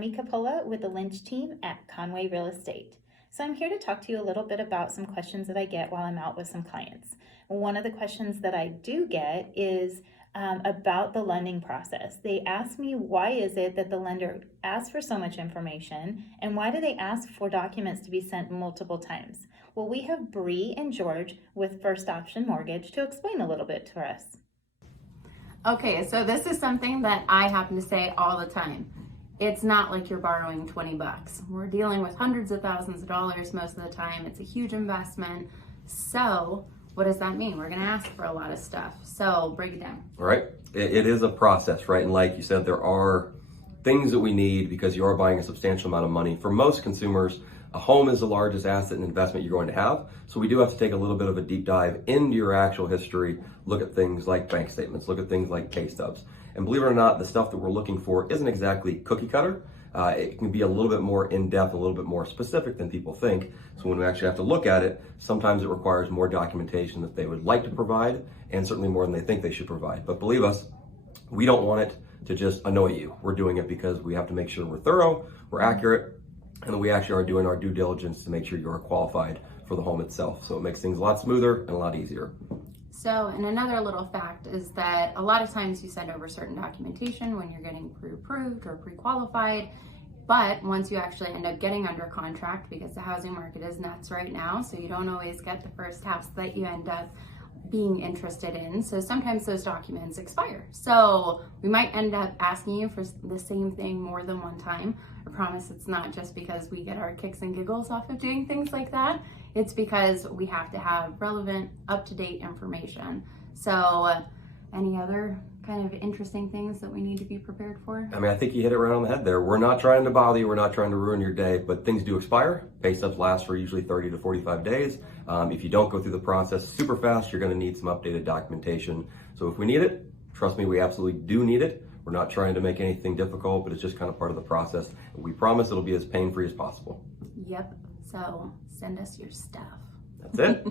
Tammy Capola with the Lynch team at Conway Real Estate. So I'm here to talk to you a little bit about some questions that I get while I'm out with some clients. One of the questions that I do get is about the lending process. They ask me, why is it that the lender asks for so much information, and why do they ask for documents to be sent multiple times? Well, we have Bree and George with First Option Mortgage to explain a little bit to us. Okay, so this is something that I happen to say all the time. It's not like you're borrowing 20 bucks. We're dealing with hundreds of thousands of dollars most of the time. It's a huge investment. So what does that mean? We're gonna ask for a lot of stuff. So break it down. All right, it is a process, right? And like you said, there are things that we need because you are buying a substantial amount of money. For most consumers, a home is the largest asset and investment you're going to have. So we do have to take a little bit of a deep dive into your actual history, look at things like bank statements, look at things like pay stubs. And believe it or not, the stuff that we're looking for isn't exactly cookie cutter. It can be a little bit more in-depth, a little bit more specific than people think. So when we actually have to look at it, sometimes it requires more documentation that they would like to provide, and certainly more than they think they should provide. But believe us, we don't want it to just annoy you. We're doing it because we have to make sure we're thorough, we're accurate, and that we actually are doing our due diligence to make sure you're qualified for the home itself. So it makes things a lot smoother and a lot easier. So, and another little fact is that a lot of times you send over certain documentation when you're getting pre-approved or pre-qualified, but once you actually end up getting under contract, because the housing market is nuts right now, so you don't always get the first house that you end up being interested in. So sometimes those documents expire. So we might end up asking you for the same thing more than one time. I promise it's not just because we get our kicks and giggles off of doing things like that. It's because we have to have relevant, up-to-date information. So any other kind of interesting things that we need to be prepared for? I mean, I think you hit it right on the head there. We're not trying to bother you. We're not trying to ruin your day, but things do expire. Pay stubs last for usually 30 to 45 days. If you don't go through the process super fast, you're going to need some updated documentation. So if we need it, trust me, we absolutely do need it. We're not trying to make anything difficult, but it's just kind of part of the process. We promise it'll be as pain-free as possible. Yep. So send us your stuff. That's it.